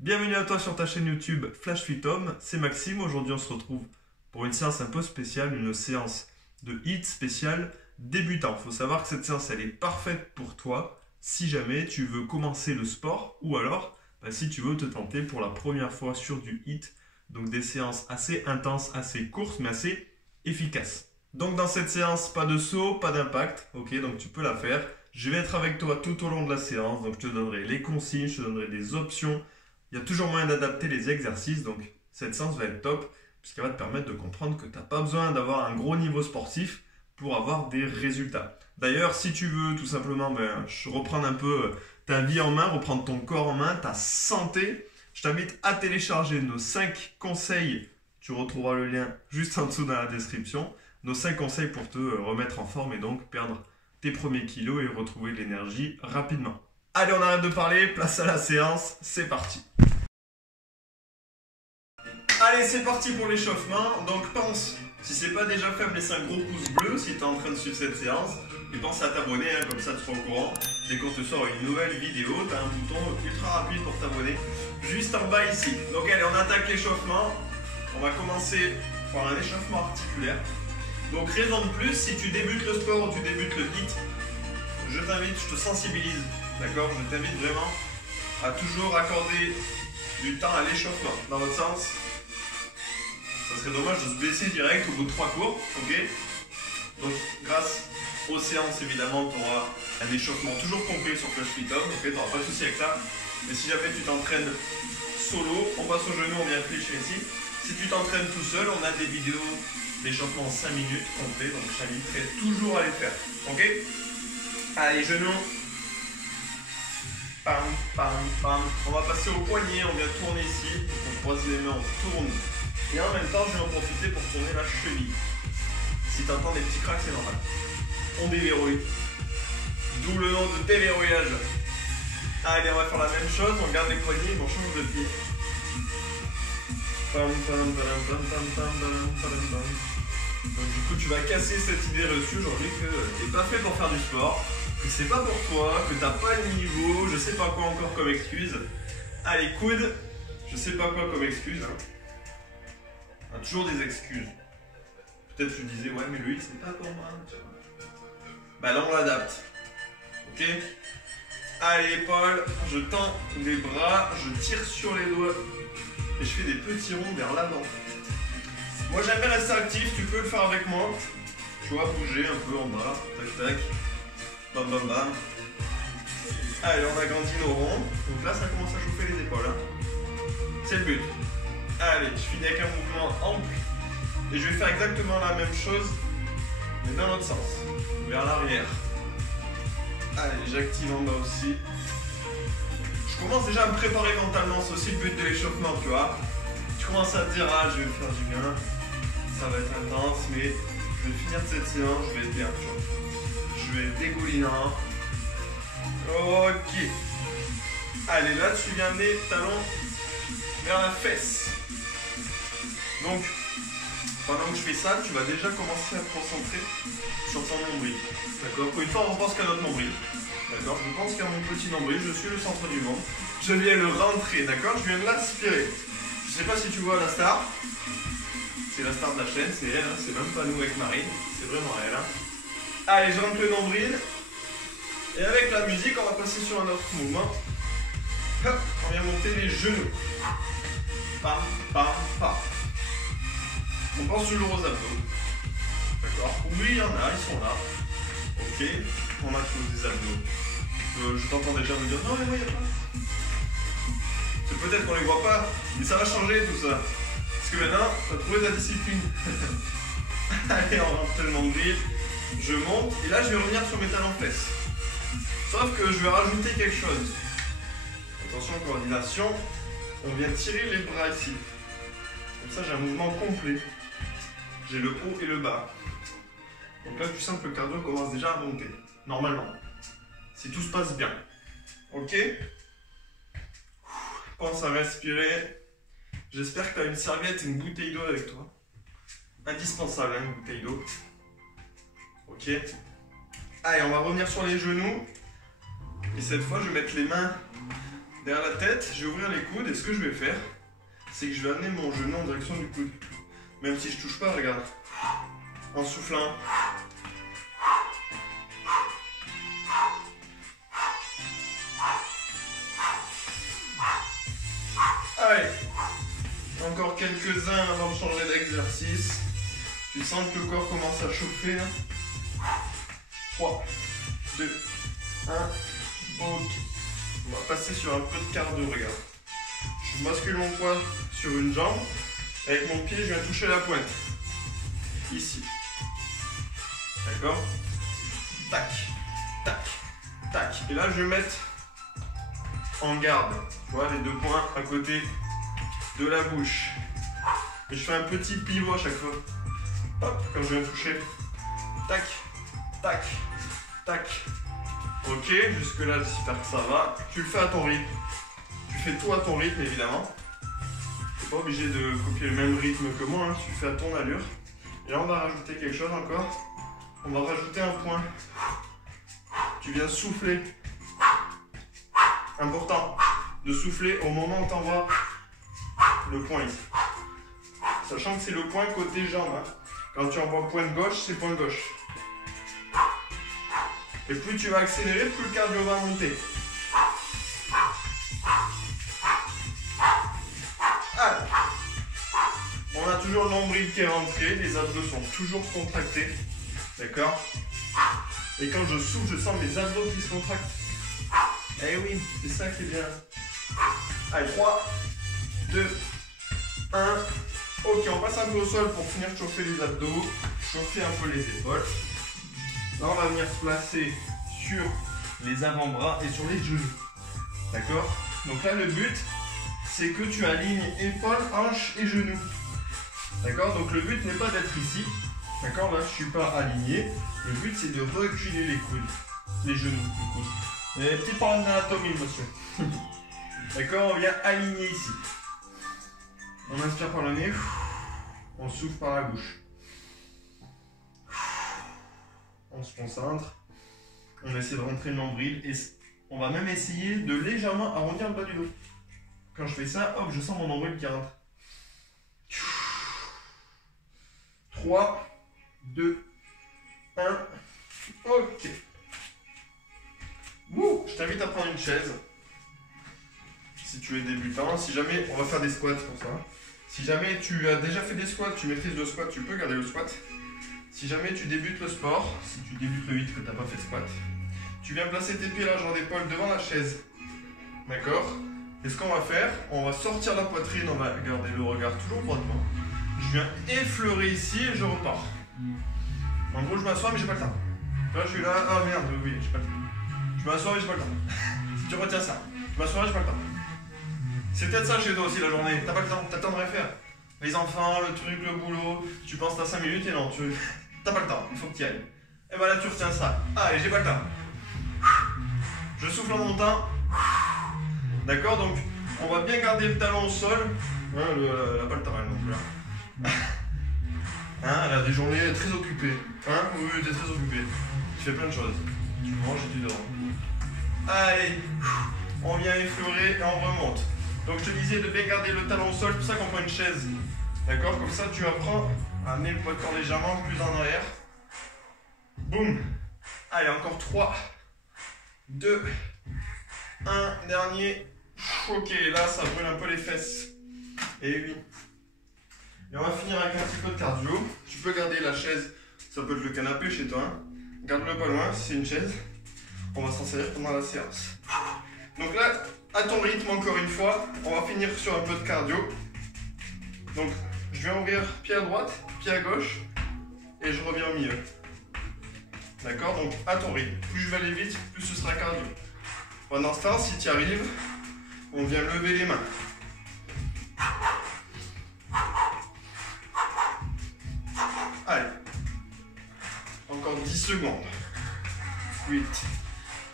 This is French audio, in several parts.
Bienvenue à toi sur ta chaîne YouTube Flash Fit Home, c'est Maxime. Aujourd'hui on se retrouve pour une séance un peu spéciale, une séance de HIIT spéciale débutant. Il faut savoir que cette séance elle est parfaite pour toi si jamais tu veux commencer le sport ou alors si tu veux te tenter pour la première fois sur du HIIT. Donc des séances assez intenses, assez courtes mais assez efficaces. Donc dans cette séance, pas de saut, pas d'impact, ok, donc tu peux la faire. Je vais être avec toi tout au long de la séance, donc je te donnerai les consignes, je te donnerai des options. Il y a toujours moyen d'adapter les exercices, donc cette séance va être top, puisqu'elle va te permettre de comprendre que tu n'as pas besoin d'avoir un gros niveau sportif pour avoir des résultats. D'ailleurs, si tu veux tout simplement reprendre un peu ta vie en main, reprendre ton corps en main, ta santé, je t'invite à télécharger nos 5 conseils. Tu retrouveras le lien juste en dessous dans la description. Nos 5 conseils pour te remettre en forme et donc perdre tes premiers kilos et retrouver de l'énergie rapidement. Allez, on arrête de parler, place à la séance, c'est parti. Allez, c'est parti pour l'échauffement. Donc pense, si c'est pas déjà fait, laisse un gros pouce bleu si tu es en train de suivre cette séance. Et pense à t'abonner, comme ça tu seras au courant. Dès qu'on te sort une nouvelle vidéo, tu as un bouton ultra rapide pour t'abonner juste en bas ici. Donc allez, on attaque l'échauffement. On va commencer par un échauffement articulaire. Donc raison de plus, si tu débutes le sport ou tu débutes le HIIT, je t'invite, je te sensibilise, d'accord? Je t'invite vraiment à toujours accorder du temps à l'échauffement. Dans votre sens, ça serait dommage de se blesser direct au bout de 3 cours, ok? Donc grâce aux séances, évidemment, tu auras un échauffement toujours complet sur Flash Fit Home, ok? Tu n'auras pas de souci avec ça. Mais si jamais tu t'entraînes solo, on passe au genou, on vient fléchir ici. Si tu t'entraînes tout seul, on a des vidéos d'échauffement en 5 minutes complet, donc je t'inviterai toujours à les faire, ok? Allez, genoux. Pam, pam, pam. On va passer au poignet, on vient tourner ici. On croise les mains, on tourne. Et en même temps, je vais en profiter pour tourner la cheville. Si tu entends des petits cracks, c'est normal. On déverrouille. D'où le nom de déverrouillage. Allez, on va faire la même chose. On garde les poignets, on change de pied. Pam, pam, pam, pam, pam, pam, pam, pam, pam. Donc du coup, tu vas casser cette idée reçue aujourd'hui que tu n'es pas fait pour faire du sport, que c'est pas pour toi, que tu n'as pas le niveau, je sais pas quoi encore comme excuse. Allez, coude, je sais pas quoi comme excuse. On a toujours des excuses. Peut-être tu disais, ouais, mais lui, c'est pas pour moi. Bah là, on l'adapte. Ok? Allez, épaule, je tends les bras, je tire sur les doigts et je fais des petits ronds vers l'avant. Moi j'aime bien rester actif, tu peux le faire avec moi. Tu vois, bouger un peu en bas, tac tac, bam bam bam. Allez, on agrandit nos ronds. Donc là ça commence à chauffer les épaules. C'est le but. Allez, je finis avec un mouvement ample. Et je vais faire exactement la même chose, mais dans l'autre sens, vers l'arrière. Allez, j'active en bas aussi. Je commence déjà à me préparer mentalement, c'est aussi le but de l'échauffement, tu vois. Tu commences à te dire, ah, je vais me faire du bien. Ça va être intense, mais je vais finir cette séance, je vais être bien, tu vois. Je vais être dégoulinant. Ok. Allez, là, tu viens amener le talon vers la fesse. Donc, pendant que je fais ça, tu vas déjà commencer à te concentrer sur ton nombril. D'accord? Pour une fois, on pense qu'à notre nombril. D'accord? Je pense qu'à mon petit nombril, je suis le centre du monde. Je viens le rentrer, d'accord? Je viens de l'aspirer. Je sais pas si tu vois la star. C'est la star de la chaîne, c'est elle, hein, c'est même pas nous avec Marine, c'est vraiment elle. Hein. Allez, je rentre le nombril. Et avec la musique, on va passer sur un autre mouvement. Hop, on vient monter les genoux. Pam, pam, pam. On pense toujours aux abdos. D'accord? Oui, il y en a, ils sont là. Ok, on a tous des abdos. Je t'entends déjà me dire, non mais moi il n'y a pas. C'est peut-être qu'on les voit pas, mais ça va changer tout ça. Parce que maintenant, tu vas trouver ta discipline. Allez, on rentre le nombril, je monte, et là je vais revenir sur mes talons fesses. Sauf que je vais rajouter quelque chose. Attention, coordination, on vient tirer les bras ici. Comme ça j'ai un mouvement complet. J'ai le haut et le bas. Donc là tu sens que le cardio commence déjà à monter, normalement. Si tout se passe bien. Ok? Pense à respirer. J'espère que tu as une serviette et une bouteille d'eau avec toi. Indispensable, hein, une bouteille d'eau. Ok. Allez, on va revenir sur les genoux. Et cette fois, je vais mettre les mains Derrière la tête, je vais ouvrir les coudes et ce que je vais faire, c'est que je vais amener mon genou en direction du coude. Même si je touche pas, regarde. En soufflant. Allez. Encore quelques-uns avant de changer d'exercice. Tu sens que le corps commence à chauffer. 3, 2, 1. Ok. On va passer sur un peu de cardio, regarde. Je bascule mon poids sur une jambe. Avec mon pied, je viens toucher la pointe. Ici. D'accord? Tac, tac, tac. Et là, je vais mettre en garde. Tu vois, les deux points à côté de la bouche. Et je fais un petit pivot à chaque fois. Hop, quand je viens toucher. Tac, tac, tac. Ok, jusque là, j'espère que ça va. Tu le fais à ton rythme. Tu fais tout à ton rythme, évidemment. Tu n'es pas obligé de copier le même rythme que moi, hein. Tu le fais à ton allure. Et là, on va rajouter quelque chose encore. On va rajouter un point. Tu viens souffler. Important de souffler au moment où tu envoies le point ici. Sachant que c'est le point côté jambe. Hein. Quand tu envoies pointe gauche, c'est pointe gauche. Et plus tu vas accélérer, plus le cardio va monter. Allez. On a toujours le nombril qui est rentré, les abdos sont toujours contractés. D'accord? Et quand je souffle, je sens mes abdos qui se contractent. Eh oui, c'est ça qui est bien. Allez, 3, 2, 1. Ok, on passe un peu au sol pour finir de chauffer les abdos, chauffer un peu les épaules. Là, on va venir se placer sur les avant-bras et sur les genoux. D'accord? Donc là, le but, c'est que tu alignes épaules, hanches et genoux. D'accord? Donc le but n'est pas d'être ici. D'accord? Là, je ne suis pas aligné. Le but, c'est de reculer les coudes, les genoux, du coup. Et petit problème d'anatomie, monsieur. D'accord? On vient aligner ici. On inspire par le nez. On souffle par la bouche. On se concentre. On essaie de rentrer le nombril. Et on va même essayer de légèrement arrondir le bas du dos. Quand je fais ça, hop, je sens mon nombril qui rentre. 3, 2, 1. Ok. Wouh, je t'invite à prendre une chaise. Si tu es débutant, si jamais, on va faire des squats pour ça. Si jamais tu as déjà fait des squats, tu maîtrises le squat, tu peux garder le squat. Si jamais tu débutes le sport, si tu débutes le 8 que tu n'as pas fait de squat, tu viens placer tes pieds largeur d'épaule devant la chaise. D'accord? Et ce qu'on va faire, on va sortir la poitrine, on va garder le regard toujours droit devant. Je viens effleurer ici et je repars. En gros, je m'assois mais j'ai pas le temps. Là, je suis là, ah merde, oui, j'ai pas le temps. Je m'assois mais j'ai pas le temps. Si tu retiens ça, je m'assois mais j'ai pas le temps. C'est peut-être ça chez toi aussi la journée, t'as pas le temps, t'as le temps de rien faire. Les enfants, le truc, le boulot, tu penses t'as 5 minutes et non, t'as pas le temps, il faut que tu y ailles. Et ben là tu retiens ça. Allez, j'ai pas le temps. Je souffle en montant. D'accord, donc on va bien garder le talon au sol. Hein, elle a pas le temps elle non plus là. Hein, elle a des journées très occupées. Hein, oui, t'es très occupé. Tu fais plein de choses. Tu manges et tu dors. Allez, on vient effleurer et on remonte. Donc je te disais de bien garder le talon au sol, c'est pour ça qu'on prend une chaise. D'accord? Comme ça tu apprends à amener le poids de corps légèrement plus en arrière. Boum. Allez, encore 3, 2, 1, dernier. Ok, là ça brûle un peu les fesses. Et oui. Et on va finir avec un petit peu de cardio. Tu peux garder la chaise, ça peut être le canapé chez toi. Hein. Garde-le pas loin si c'est une chaise. On va s'en servir pendant la séance. Donc là, à ton rythme encore une fois, on va finir sur un peu de cardio. Donc je viens ouvrir pied à droite, pied à gauche et je reviens au milieu. D'accord? Donc à ton rythme. Plus je vais aller vite, plus ce sera cardio. Pendant ce temps, si tu y arrives, on vient lever les mains. Allez. Encore 10 secondes. 8,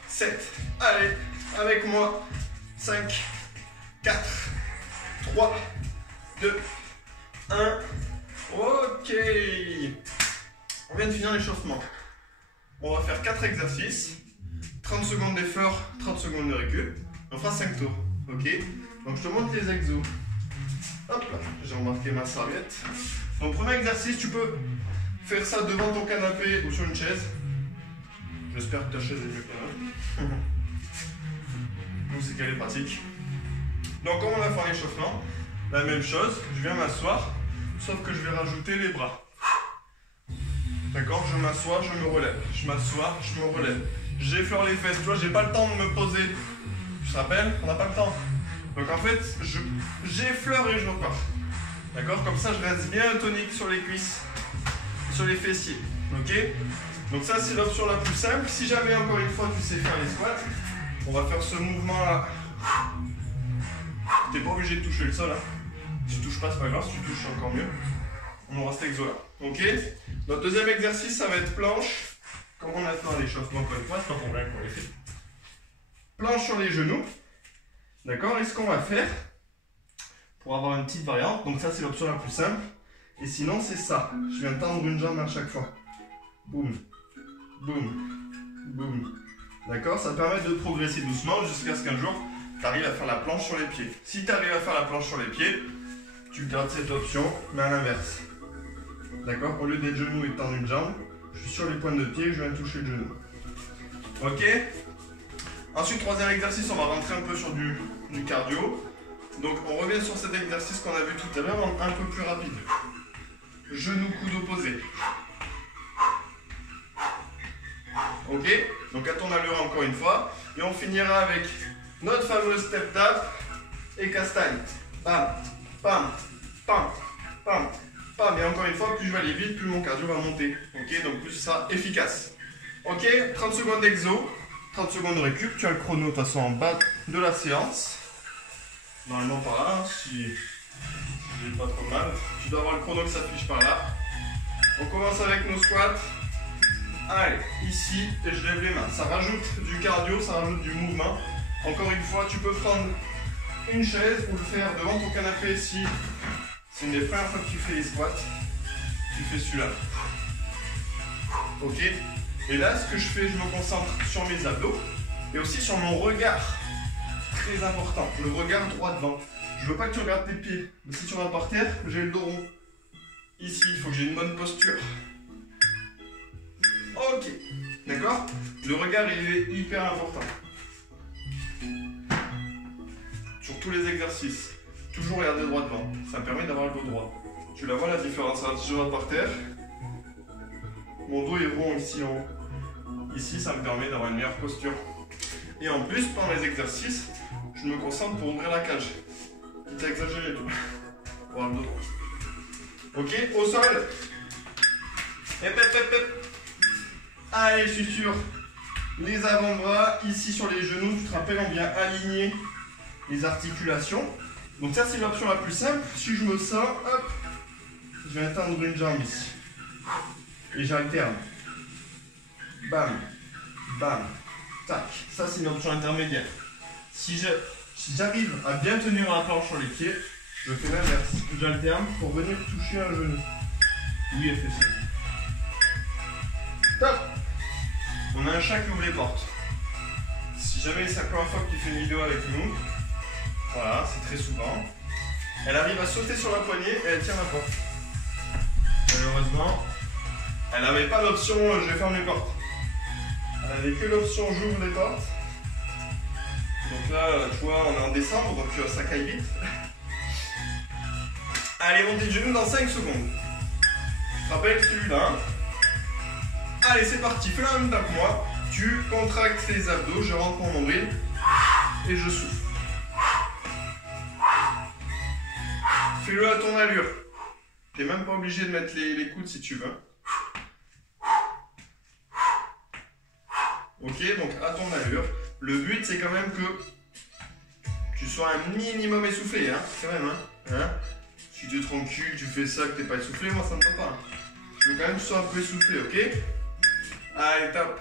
7. Allez, avec moi. 5, 4, 3, 2, 1. Ok. On vient de finir l'échauffement. On va faire 4 exercices. 30 secondes d'effort, 30 secondes de récup. On fera 5 tours. Ok? Donc je te montre les exos. Hop là, j'ai remarqué ma serviette. Donc premier exercice, tu peux faire ça devant ton canapé ou sur une chaise. J'espère que ta chaise est mieux que la nôtre. Donc c'est qu'elle est pratique. Donc comme on va faire l'échauffement, la même chose, je viens m'asseoir, sauf que je vais rajouter les bras. D'accord? Je m'assois, je me relève. Je m'assois, je me relève. J'effleure les fesses, tu vois, j'ai pas le temps de me poser. Tu te rappelles? On n'a pas le temps. Donc en fait, j'effleure et je repars. D'accord? Comme ça, je reste bien tonique sur les cuisses, sur les fessiers. Ok? Donc ça, c'est l'option la plus simple. Si jamais, encore une fois, tu sais faire les squats, on va faire ce mouvement-là. Tu n'es pas obligé de toucher le sol. Hein. Si tu touches pas, c'est pas grave. Si tu touches, c'est encore mieux. On aura cet exo-là. Ok? Notre deuxième exercice, ça va être planche. Comme on a fait à l'échauffement, encore une fois, c'est pas pour rien qu'on les fait. Planche sur les genoux. D'accord? Et ce qu'on va faire, pour avoir une petite variante, donc ça c'est l'option la plus simple. Et sinon c'est ça. Je viens tendre une jambe à chaque fois. Boum, boum, boum. D'accord? Ça permet de progresser doucement jusqu'à ce qu'un jour, tu arrives à faire la planche sur les pieds. Si tu arrives à faire la planche sur les pieds, tu gardes cette option, mais à l'inverse. D'accord? Au lieu d'être genou et de tendre une jambe, je suis sur les pointes de pied, je viens toucher le genou. Ok? Ensuite, troisième exercice, on va rentrer un peu sur du cardio. Donc, on revient sur cet exercice qu'on a vu tout à l'heure, un peu plus rapide. Genou, coude opposé. Ok? Donc, à ton allure encore une fois. Et on finira avec notre fameuse step tap et castagne. Pam, pam, pam, pam, pam. Et encore une fois, plus je vais aller vite, plus mon cardio va monter. Ok? Donc, plus ce sera efficace. Ok? 30 secondes d'exo. 30 secondes de récup, tu as le chrono de toute façon en bas de la séance. Normalement par là, hein, si j'ai pas trop mal. Tu dois avoir le chrono qui s'affiche par là. On commence avec nos squats. Allez, ici, et je lève les mains. Ça rajoute du cardio, ça rajoute du mouvement. Encore une fois, tu peux prendre une chaise ou le faire devant ton canapé si c'est une des premières fois que tu fais les squats. Tu fais celui-là. Ok? Et là, ce que je fais, je me concentre sur mes abdos et aussi sur mon regard. Très important, le regard droit devant. Je veux pas que tu regardes tes pieds. Mais si tu regardes par terre, j'ai le dos rond. Ici, il faut que j'ai une bonne posture. Ok, d'accord? Le regard, il est hyper important. Sur tous les exercices, toujours regarder droit devant. Ça me permet d'avoir le dos droit. Tu la vois la différence? Si je regarde par terre, mon dos est rond ici en haut. Ici, ça me permet d'avoir une meilleure posture. Et en plus, pendant les exercices, je me concentre pour ouvrir la cage. Quitte à exagérer tout. Pour avoir le dos droit. Ok, au sol. Hep, hep, hep, hep. Allez, je suis sûr. Les avant-bras, ici sur les genoux, tu te rappelles, on vient aligner les articulations. Donc ça, c'est l'option la plus simple. Si je me sens, hop, je viens tendre une jambe ici. Et j'alterne. Bam, bam, tac. Ça, c'est une option intermédiaire. Si j'arrive à bien tenir la planche sur les pieds, je fais l'inverse. J'alterne pour venir toucher un genou. Oui, elle fait ça. Top. On a un chat qui ouvre les portes. Si jamais c'est la première fois que tu fais une vidéo avec nous, voilà, c'est très souvent. Elle arrive à sauter sur la poignée et elle tient la porte. Malheureusement, elle n'avait pas l'option je vais fermer les portes. Elle avait que l'option j'ouvre les portes. Donc là, tu vois, on est en décembre, donc ça caille vite. Allez, montez de genoux dans 5 secondes. Tu te rappelles celui-là? Allez, c'est parti, fais la même temps que moi. Tu contractes tes abdos, je rentre mon nombril et je souffle. Fais-le à ton allure. Tu n'es même pas obligé de mettre les coudes si tu veux. Ok, donc à ton allure. Le but, c'est quand même que tu sois un minimum essoufflé, hein, quand même, hein. Si tu te rencules, tu fais ça, que tu n'es pas essoufflé, moi ça ne me va pas. Je veux quand même que tu sois un peu essoufflé, ok? Allez, top.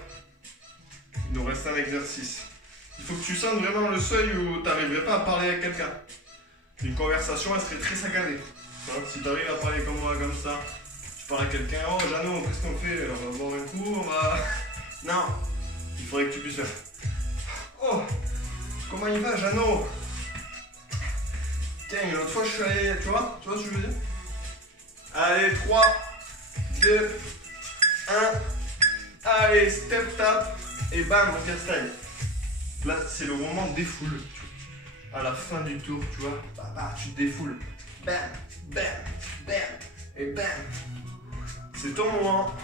Il nous reste un exercice. Il faut que tu sentes vraiment le seuil où tu n'arriverais pas à parler avec quelqu'un. Une conversation, elle serait très saccadée. Si tu arrives à parler comme moi, comme ça, tu parles à quelqu'un, oh Jeannot, qu'est-ce qu'on fait? On va boire un coup, on va... Non, il faudrait que tu puisses faire. Oh, comment il va Jeannot? Tiens, une autre fois, je suis allé, tu vois ce que je veux dire? Allez, 3, 2, 1. Allez, step tap. Et bam, mon hairstyle. Là, c'est le moment de défoule. À la fin du tour, tu vois, tu te défoules. Bam, bam, bam, et bam. C'est ton moment.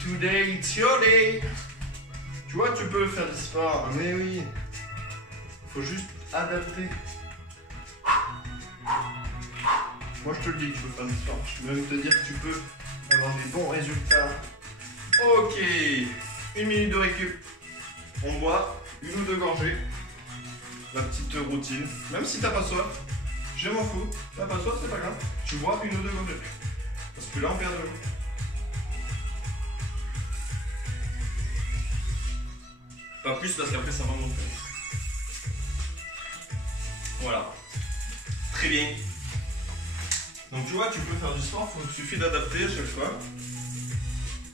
Today, it's your day. Tu vois, tu peux faire du sport, mais oui. Faut juste adapter. Moi, je te le dis que tu peux faire du sport. Je peux même te dire que tu peux avoir des bons résultats. Ok. 1 minute de récup. On boit 1 ou 2 gorgées. La petite routine. Même si t'as pas soif, je m'en fous. T'as pas soif, c'est pas grave. Tu bois 1 ou 2 gorgées. Parce que là, on perd de l'eau. Pas plus parce qu'après, ça va monter. Voilà. Très bien. Donc tu vois, tu peux faire du sport, il suffit d'adapter à chaque fois.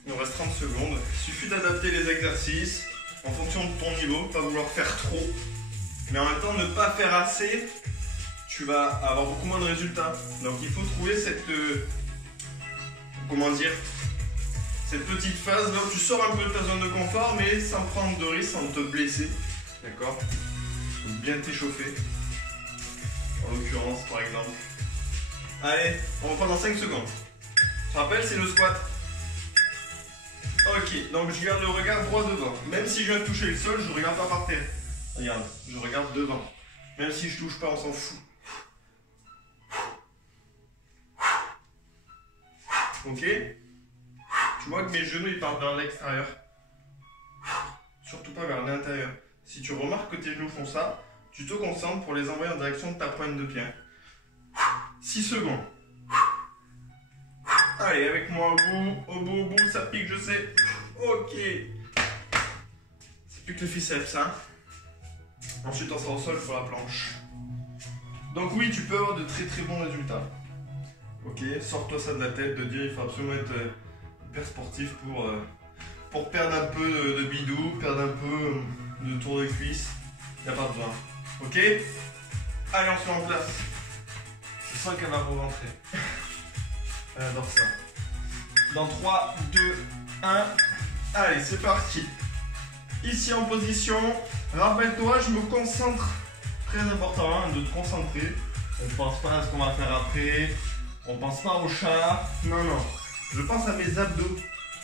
Il nous reste 30 secondes. Il suffit d'adapter les exercices en fonction de ton niveau, pas vouloir faire trop. Mais en même temps, ne pas faire assez, tu vas avoir beaucoup moins de résultats. Donc il faut trouver cette... comment dire, cette petite phase là où tu sors un peu de ta zone de confort, mais sans prendre de risque, sans te blesser. D'accord? Bien t'échauffer. En l'occurrence, par exemple. Allez, on reprend dans 5 secondes. Tu te rappelles, c'est le squat. Ok, donc je garde le regard droit devant. Même si je viens de toucher le sol, je ne regarde pas par terre. Regarde, je regarde devant. Même si je touche pas, on s'en fout. Ok? Tu vois que mes genoux ils partent vers l'extérieur. Surtout pas vers l'intérieur. Si tu remarques que tes genoux font ça, tu te concentres pour les envoyer en direction de ta pointe de pied. 6 secondes. Allez, avec moi au bout, ça pique, je sais. Ok. C'est plus que le biceps, hein. Ensuite, on sort au sol pour la planche. Donc oui, tu peux avoir de très très bons résultats. Ok, sors-toi ça de la tête, de dire il faut absolument être hyper sportif pour perdre un peu de bidou, perdre un peu de tour de cuisse. Il n'y a pas besoin. Ok? Allez, on se met en place. Je sens qu'elle va re-rentrer. Elle adore ça. Dans 3, 2, 1. Allez, c'est parti. Ici en position. Rappelle-toi, je me concentre. Très important de te concentrer. On ne pense pas à ce qu'on va faire après. On ne pense pas au chat. Non, non. Je pense à mes abdos.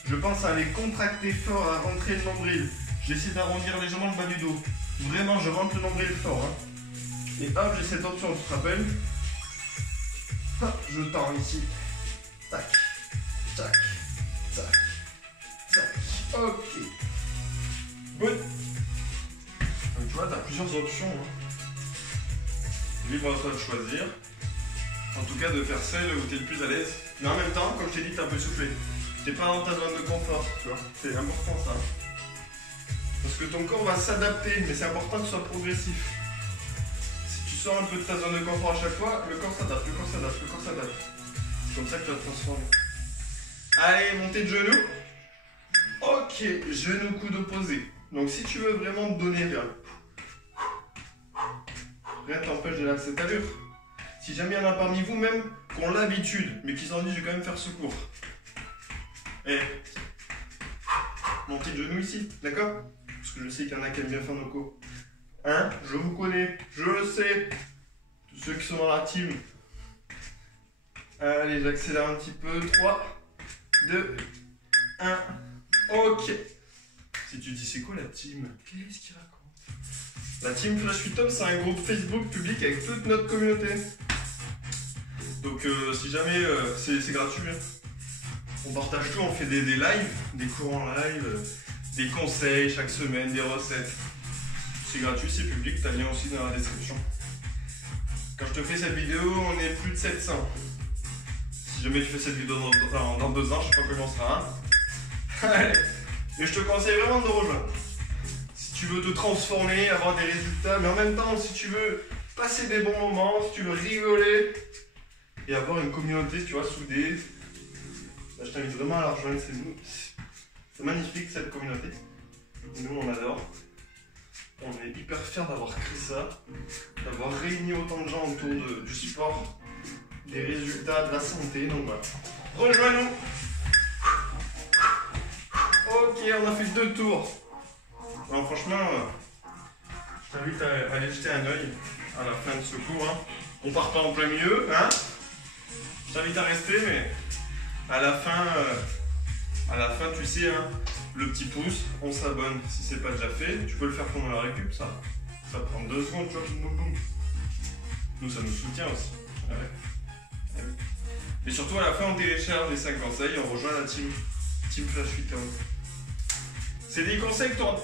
Je pense à les contracter fort, à rentrer le nombril. J'essaie d'arrondir légèrement le bas du dos. Vraiment, je rentre le nombril fort. Hein. Et hop, j'ai cette option, tu te rappelles? Hop, je tends ici. Tac, tac, tac, tac. Ok. Good. Donc tu vois, tu as plusieurs options. Hein. Libre à toi de choisir. En tout cas, de faire celle où tu es le plus à l'aise. Mais en même temps, comme je t'ai dit, tu es un peu soufflé. Tu n'es pas dans ta zone de confort, tu vois. C'est important ça. Parce que ton corps va s'adapter, mais c'est important que ce soit progressif. Si tu sors un peu de ta zone de confort à chaque fois, le corps s'adapte, le corps s'adapte, le corps s'adapte. C'est comme ça que tu vas te transformer. Allez, montée de genoux. Ok, genou, coude opposé. Donc si tu veux vraiment te donner rien t'empêche de lâcher cette allure. Si jamais il y en a parmi vous même qui ont l'habitude, mais qui s'en disent je vais quand même faire secours. Et montée de genoux ici, d'accord? Parce que je sais qu'il y en a qui aiment bien faire nos coups. Hein? Je vous connais, je le sais. Tous ceux qui sont dans la team. Allez, j'accélère un petit peu. 3, 2, 1. Ok. Si tu dis c'est quoi la team? Qu'est-ce qu'il raconte? La team Flash Fit Up, c'est un groupe Facebook public avec toute notre communauté. Donc si jamais c'est gratuit. On partage tout, on fait des lives, des cours en live, des conseils chaque semaine, des recettes. C'est gratuit, c'est public, t'as le lien aussi dans la description. Quand je te fais cette vidéo, on est plus de 700. Si jamais tu fais cette vidéo dans 2 ans, je sais pas comment ça sera. Allez. Mais je te conseille vraiment de rejoindre. Si tu veux te transformer, avoir des résultats, mais en même temps, si tu veux passer des bons moments, si tu veux rigoler et avoir une communauté, tu vois, soudée, là, je t'invite vraiment à la rejoindre. C'est magnifique cette communauté. Nous, on adore. On est hyper fiers d'avoir créé ça, d'avoir réuni autant de gens autour du sport, des résultats, de la santé, donc voilà. Rejoins-nous. Ok, on a fait 2 tours. Alors franchement, je t'invite à aller jeter un œil à la fin de ce cours. Hein. On part pas en plein milieu, hein. Je t'invite à rester, mais à la fin, tu sais, hein, le petit pouce, on s'abonne si c'est pas déjà fait. Tu peux le faire pendant la récup, ça prend 2 secondes, tu vois, boum, boum. Nous, ça nous soutient aussi. Ouais. Et surtout, à la fin, on télécharge les 5 conseils et on rejoint la team Flash Fit. C'est des conseils que tu auras.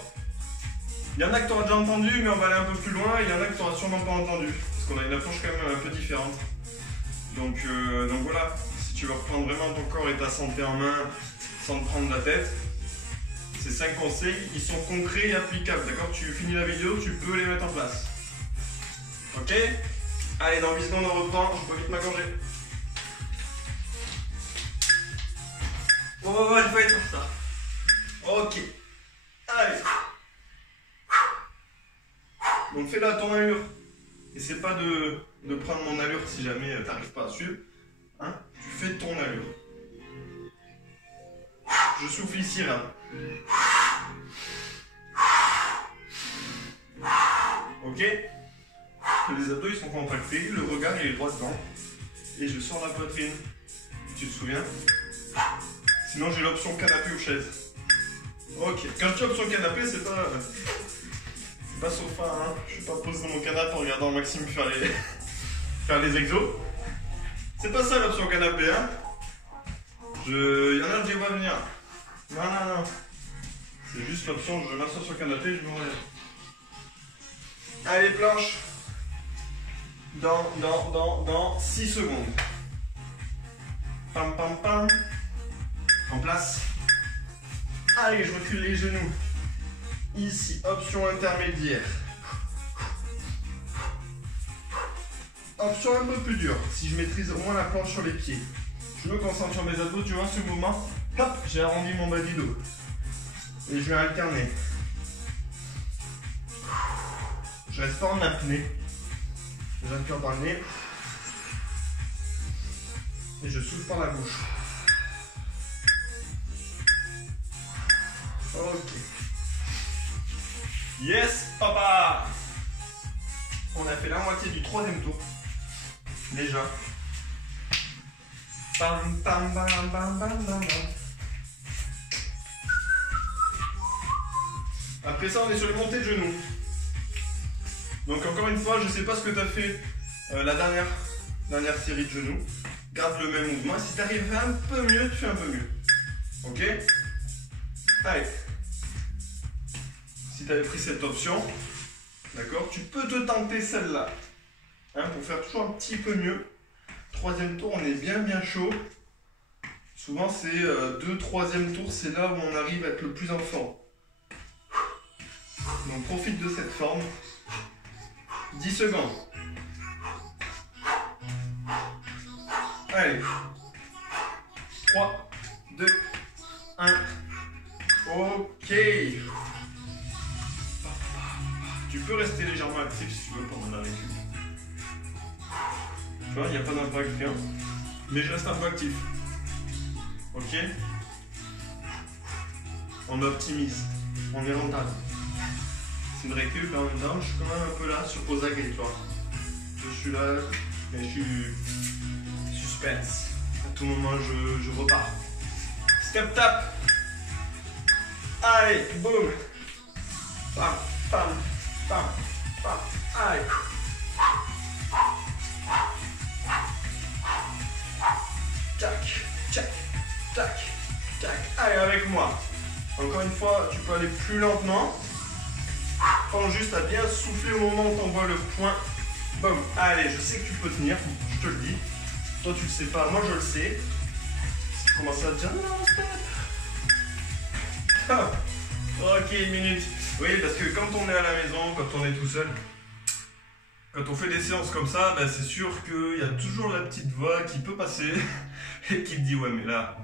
Il y en a que tu auras déjà entendu, mais on va aller un peu plus loin. Il y en a que tu n'auras sûrement pas entendu. Parce qu'on a une approche quand même un peu différente. Donc voilà, si tu veux reprendre vraiment ton corps et ta santé en main sans te prendre la tête, ces 5 conseils, ils sont concrets et applicables. D'accord? Tu finis la vidéo, tu peux les mettre en place. Ok? Allez, dans 8 secondes, on reprend. Je peux vite m'accrocher. Oh, il faut être en retard. Ok. Allez. Donc fais-le à ton allure. Essaie pas de prendre mon allure si jamais tu n'arrives pas à suivre. Hein? Tu fais ton allure. Je souffle ici là. Ok? Les abdos ils sont contractés, le regard il est droit dedans. Et je sors la poitrine. Tu te souviens? Sinon j'ai l'option canapé ou chaise. Ok, quand je dis option canapé, c'est pas sofa, hein. Je suis pas posé dans mon canapé en regardant Maxime faire les exos. C'est pas ça l'option canapé, hein. Il y en a que je les vois venir. Non. C'est juste l'option, je m'assois sur le canapé et je me relève. Allez, planche. Dans 6 secondes. Pam pam pam. En place. Allez, je recule les genoux. Ici, option intermédiaire. Option un peu plus dure. Si je maîtrise au moins la planche sur les pieds. Je me concentre sur mes abdos, tu vois ce mouvement. Hop, j'ai arrondi mon bas du dos. Et je vais alterner. Je reste pas en apnée. J'inspire dans le nez. Et je souffle par la bouche. Ok. Yes, papa! On a fait la moitié du 3e tour. Déjà. Bam, bam, bam, bam, bam, bam. Après ça, on est sur les montées de genoux. Donc encore une fois, je ne sais pas ce que tu as fait la dernière série de genoux. Garde le même mouvement. Si tu arrives un peu mieux, tu fais un peu mieux. Ok? Allez. Si tu avais pris cette option, d'accord, tu peux te tenter celle-là. Hein, pour faire toujours un petit peu mieux. 3e tour, on est bien chaud. Souvent, c'est 2, 3e tour, c'est là où on arrive à être le plus en forme. Donc profite de cette forme. 10 secondes. Allez. 3, 2, 1. Ok. Tu peux rester légèrement actif si tu veux pendant la récup. Tu vois, il n'y a pas d'impact, rien. Mais je reste un peu actif. Ok? On optimise. On est rentable. C'est une récup, en même temps, je suis quand même un peu là, sur aux aguets, tu vois. Je suis là, mais je suis suspense. À tout moment, je repars. Step tap. Allez, boum. Pam, pam, pam, pam. Allez. Tac, tac, tac, tac. Allez, avec moi. Encore une fois, tu peux aller plus lentement. Pense juste à bien souffler au moment où tu envoies le point. Boum. Allez, je sais que tu peux tenir, je te le dis. Toi, tu le sais pas, moi je le sais. Si tu commences à te dire non, stop. Ah. Ok, 1 minute. Oui, parce que quand on est à la maison, quand on est tout seul, quand on fait des séances comme ça, ben c'est sûr qu'il y a toujours la petite voix qui peut passer et qui te dit ouais, mais là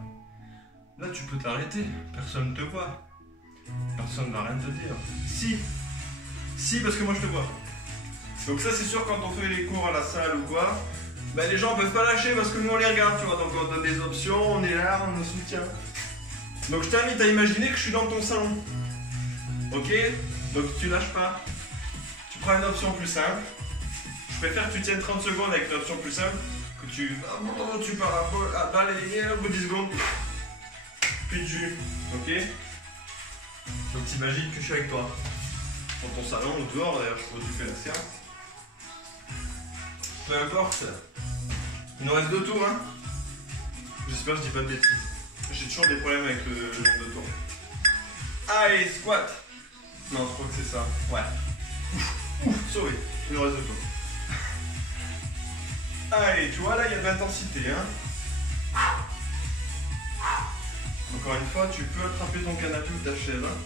tu peux t'arrêter, personne ne te voit, personne ne va rien te dire. Si, parce que moi je te vois. Donc ça c'est sûr, quand on fait les cours à la salle ou quoi, bah, les gens peuvent pas lâcher parce que nous on les regarde, tu vois. Donc on donne des options, on est là, on nous soutient. Donc je t'invite à imaginer que je suis dans ton salon. Ok? Donc tu lâches pas. Tu prends une option plus simple. Je préfère que tu tiennes 30 secondes avec une option plus simple que tu paraboles à balayer au bout de 10 secondes. Puis de jus. Ok? Donc t'imagines que je suis avec toi. Dans ton salon ou dehors, d'ailleurs, je crois que tu fais la séance. Peu importe. Il nous reste 2 tours, hein. J'espère que je dis pas de bêtises. J'ai toujours des problèmes avec le nombre de tours. Allez, squat. Non, je crois que c'est ça. Ouais. Ouf, sauvé. Il nous reste 2 tours. Allez, tu vois, là, il y a de l'intensité, hein. Encore une fois, tu peux attraper ton canapé ou ta chaise, hein.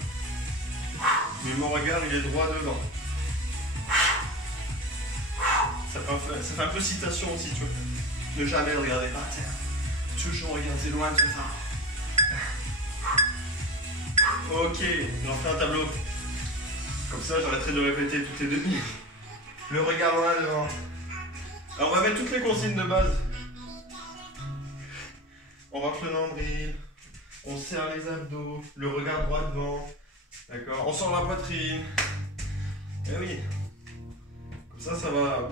Mais mon regard, il est droit devant. Ça fait un peu citation aussi, tu vois. Ne jamais regarder par terre. Toujours regarder loin de ça. Ok, j'en fais un tableau. Comme ça, j'arrêterai de répéter toutes les 2 minutes. Le regard loin devant. Alors, on va mettre toutes les consignes de base. On rentre le nombril. On serre les abdos. Le regard droit devant. D'accord? On sort la poitrine. Eh oui. Comme ça, ça va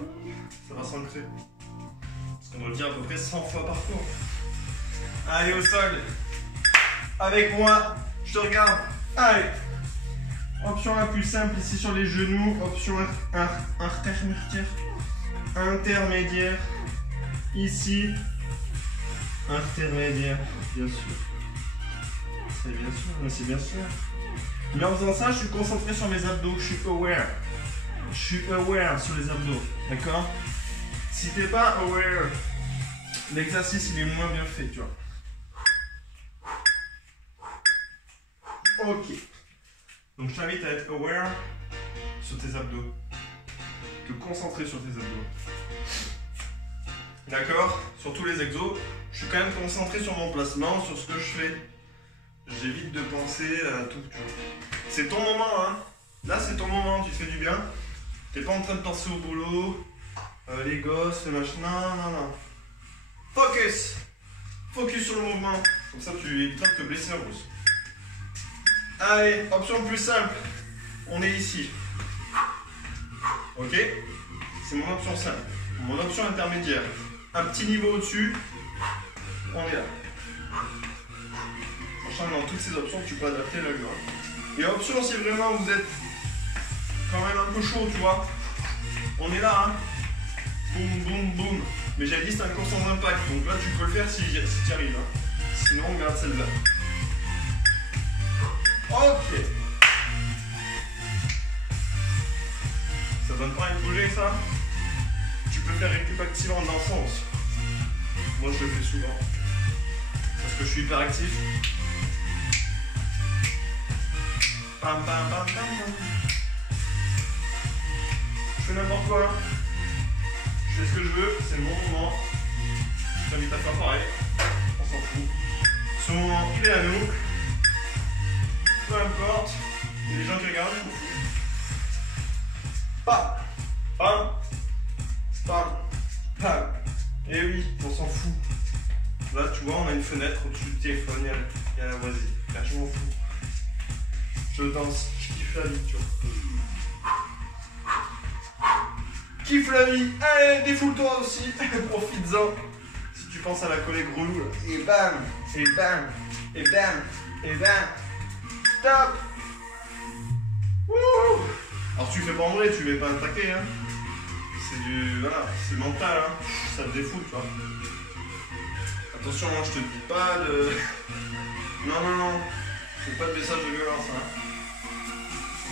s'ancrer. Parce qu'on doit le dire à peu près 100 fois par cours. Allez, au sol. Avec moi. Je te regarde. Allez. Option la plus simple ici sur les genoux. Option intermédiaire. Ici. Intermédiaire. Bien sûr. C'est bien sûr. Mais c'est bien sûr. Mais en faisant ça, je suis concentré sur mes abdos. Je suis aware. Je suis aware sur les abdos. D'accord? Si t'es pas aware, l'exercice il est moins bien fait, tu vois. Ok. Donc je t'invite à être aware sur tes abdos. Te concentrer sur tes abdos. D'accord? Sur tous les exos, je suis quand même concentré sur mon placement, sur ce que je fais. J'évite de penser à tout, tu vois. C'est ton moment, hein. Là, c'est ton moment, tu te fais du bien. T'es pas en train de penser au boulot, les gosses, le machin. Non, non, non. Focus! Focus sur le mouvement. Comme ça, tu éviteras de te blesser en plus. Allez, option plus simple. On est ici. Ok? C'est mon option simple. Mon option intermédiaire. Un petit niveau au-dessus. On est là. Franchement, dans toutes ces options, tu peux adapter la vue. Et option, si vraiment vous êtes quand même un peu chaud, tu vois. On est là, hein. Boum, boum, boum. Mais j'avais dit c'est un cours sans impact. Donc là, tu peux le faire si tu y arrives. Hein. Sinon, on garde celle-là. Ok. Ça donne pas envie de bouger, ça? Tu peux faire récup active en dansant aussi. Moi, je le fais souvent. Parce que je suis hyper actif. Bam, bam, bam, bam, bam. Je fais n'importe quoi. Je fais ce que je veux, c'est mon moment. Je t'invite à faire pareil. On s'en fout. Ce moment, il est à nous. Peu importe. Il y a des gens qui regardent, je m'en fous. Pam, pam, pam, pam. Et oui, on s'en fout. Là, tu vois, on a une fenêtre au-dessus du téléphone, il y a la voisine. Là, je m'en fous. Je danse, je kiffe la vie, tu vois. Kiffe la vie. Allez, défoule-toi aussi. Profites-en. Si tu penses à la collègue relou, là. Et bam, et bam, et bam, et bam. Stop. Wouh. Alors, tu fais pas en vrai, tu mets pas attaquer, hein. C'est du. Voilà, c'est mental, hein. Ça te défoule, tu vois. Attention, hein, je te dis pas de. Non, non, non. C'est pas de message de violence, hein.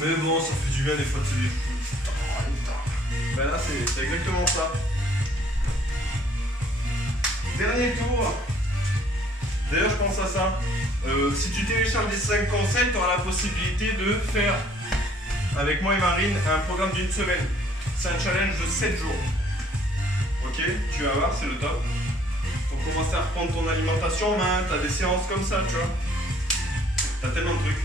Mais bon, ça fait du bien des fois de se défouler. Ben là, c'est exactement ça. Dernier tour. D'ailleurs, je pense à ça. Si tu télécharges les 5 conseils, tu auras la possibilité de faire, avec moi et Marine, un programme d'1 semaine. C'est un challenge de 7 jours. Ok, tu vas voir, c'est le top. Donc on commencer à reprendre ton alimentation en main, tu as des séances comme ça, tu vois. Tu as tellement de trucs.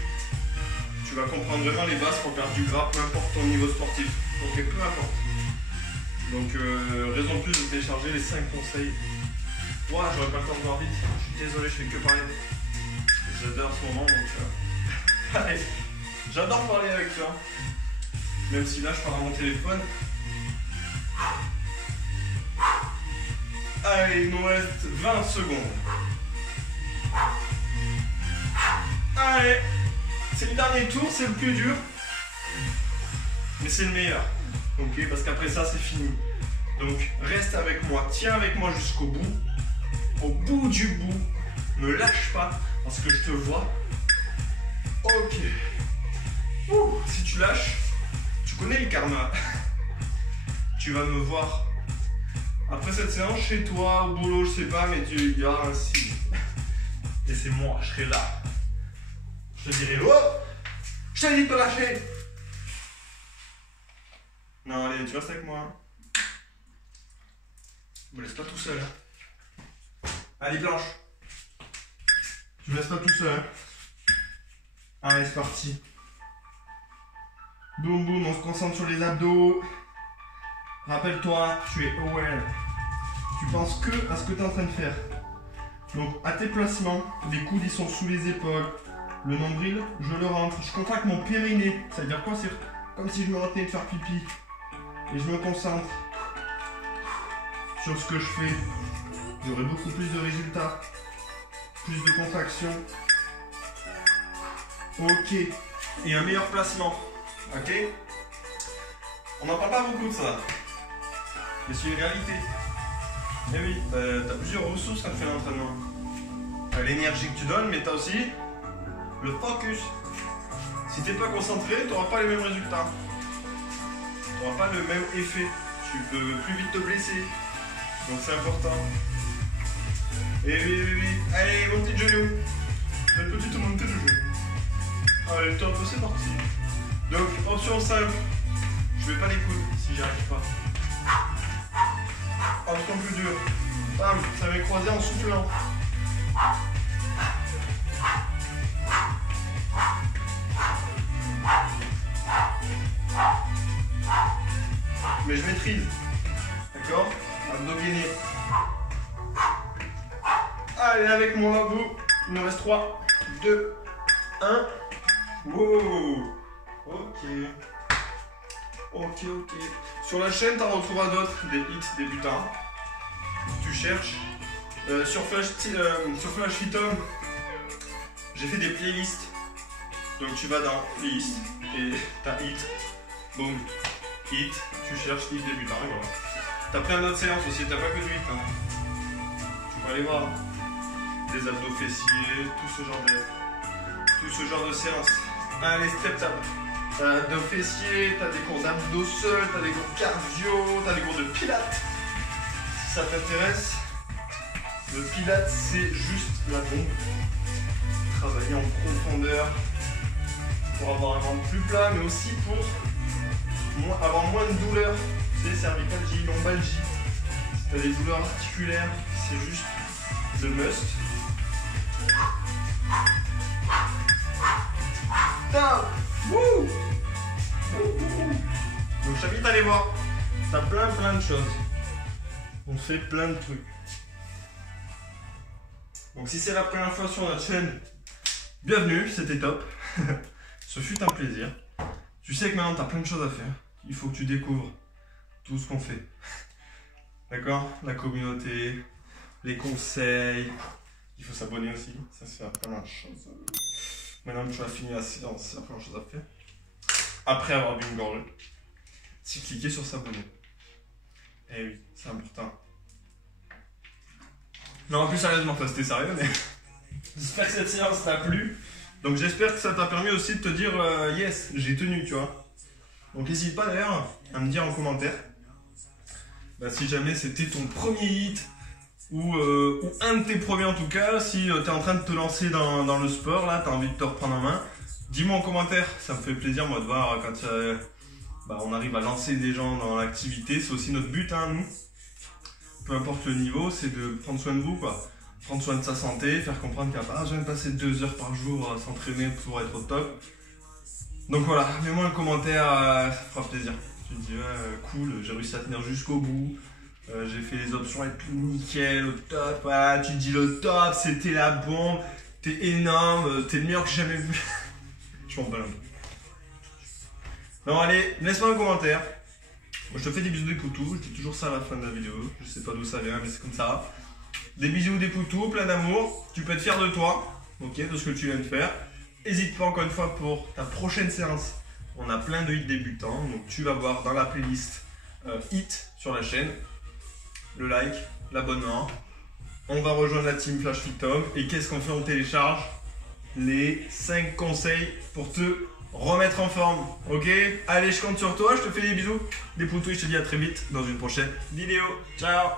Tu tu vas comprendre vraiment les bases pour perdre du gras, peu importe ton niveau sportif. Ok, peu importe. Donc, raison de plus de télécharger les 5 conseils. Ouah, j'aurais pas le temps de voir vite. Je suis désolé, je fais que parler. J'adore ce moment, donc... Allez, j'adore parler avec toi. Même si là, je parle à mon téléphone. Allez, il nous reste 20 secondes. Allez, c'est le dernier tour, c'est le plus dur. Mais c'est le meilleur. Ok, parce qu'après ça, c'est fini. Donc, reste avec moi, tiens avec moi jusqu'au bout. Au bout du bout. Ne lâche pas, parce que je te vois. Ok. Ouh, si tu lâches, tu connais le karma. Tu vas me voir. Après cette séance, chez toi, au boulot, je sais pas, mais il y aura un signe. Et c'est moi, je serai là. Je te dirai, oh, je t'ai dit de te lâcher. Non, allez, tu restes avec moi. Je me laisse pas tout seul. Hein. Allez, Blanche. Tu me laisses pas tout seul. Hein. Allez, c'est parti. Boum, boum, on se concentre sur les abdos. Rappelle-toi, tu es aware. Tu penses que à ce que tu es en train de faire. Donc, à tes placements, les coudes ils sont sous les épaules. Le nombril, je le rentre. Je contracte mon périnée. Ça veut dire quoi? C'est comme si je me retenais de faire pipi. Et je me concentre sur ce que je fais. J'aurai beaucoup plus de résultats. Plus de contraction. Ok. Et un meilleur placement. Ok. On n'en parle pas beaucoup de ça. Mais c'est une réalité. Mais oui, t'as plusieurs ressources quand tu fais l'entraînement. T'as l'énergie que tu donnes, mais t'as aussi le focus. Si t'es pas concentré, t'auras pas les mêmes résultats. T'auras pas le même effet. Tu peux plus vite te blesser. Donc c'est important. Et oui, oui, oui. Allez, mon petit genou. Une petite montée de genou. Allez, top, c'est parti. Donc, option simple. Je vais pas les coudes si j'y arrive pas. Option plus dure. Bam, ça va croiser en soufflant. Mais je maîtrise. D'accord? Abdos gainés. Allez, avec moi, vous. Il nous reste 3, 2, 1. Wow. Ok. Ok, ok. Sur la chaîne, tu en retrouveras d'autres, des hits débutants. Tu cherches. Sur Flash Fitom, j'ai fait des playlists. Donc tu vas dans playlist et t'as hit. Boum. Hit. Tu cherches hit débutant et voilà. T'as plein d'autres séances aussi, t'as pas que du hit. Hein. Tu peux aller voir. Des abdos fessiers, tout ce genre de séances. Allez, step tap. T'as abdos fessiers, t'as des cours d'abdos seuls, t'as des cours cardio, t'as des cours de pilates. Si ça t'intéresse, le pilates c'est juste la bombe. Travailler en profondeur pour avoir un ventre plus plat, mais aussi pour avoir moins de douleurs. Tu sais, cervicalgie, lombalgie. Si t'as des douleurs articulaires, c'est juste the must. Top! Wouh! Donc je t'invite à aller voir. T'as plein de choses. On fait plein de trucs. Donc si c'est la première fois sur notre chaîne, bienvenue, c'était top. Ce fut un plaisir. Tu sais que maintenant t'as plein de choses à faire. Il faut que tu découvres tout ce qu'on fait. D'accord? La communauté, les conseils. Il faut s'abonner aussi. Ça c'est la première chose. Maintenant que tu as fini la séance, c'est la première chose à faire. Après avoir bu une gorgée, c'est cliquer sur s'abonner. Eh oui, c'est important. Non, en plus sérieusement, ça c'était sérieux, mais j'espère que cette séance t'a plu. Donc j'espère que ça t'a permis aussi de te dire yes, j'ai tenu, tu vois. Donc n'hésite pas d'ailleurs à me dire en commentaire si jamais c'était ton premier hit ou un de tes premiers en tout cas, si tu es en train de te lancer dans le sport, là, tu as envie de te reprendre en main. Dis-moi en commentaire, ça me fait plaisir moi de voir quand on arrive à lancer des gens dans l'activité, c'est aussi notre but, hein, nous. Peu importe le niveau, c'est de prendre soin de vous, quoi. Prendre soin de sa santé, faire comprendre qu'il n'y a pas besoin de passer 2 heures par jour à s'entraîner pour être au top. Donc voilà, mets-moi un commentaire, ça fera plaisir. Tu te dis, ouais, cool, j'ai réussi à tenir jusqu'au bout. J'ai fait les options et tout nickel, au top. Voilà, tu te dis le top, c'était la bombe. T'es énorme, t'es le meilleur que j'ai jamais vu. Je m'en bats un peu. Non, allez, laisse-moi un commentaire. Moi, je te fais des bisous des poutous. Je dis toujours ça à la fin de la vidéo. Je sais pas d'où ça vient, mais c'est comme ça. Des bisous des poutous, plein d'amour. Tu peux être fier de toi, ok, de ce que tu viens de faire. N'hésite pas encore une fois pour ta prochaine séance. On a plein de hits débutants. Donc, tu vas voir dans la playlist hits sur la chaîne. Le like, l'abonnement. On va rejoindre la team Flash Fit Tom. Et qu'est-ce qu'on fait? On télécharge les 5 conseils pour te remettre en forme. Ok? Allez, je compte sur toi. Je te fais des bisous. Des poutous. Je te dis à très vite dans une prochaine vidéo. Ciao!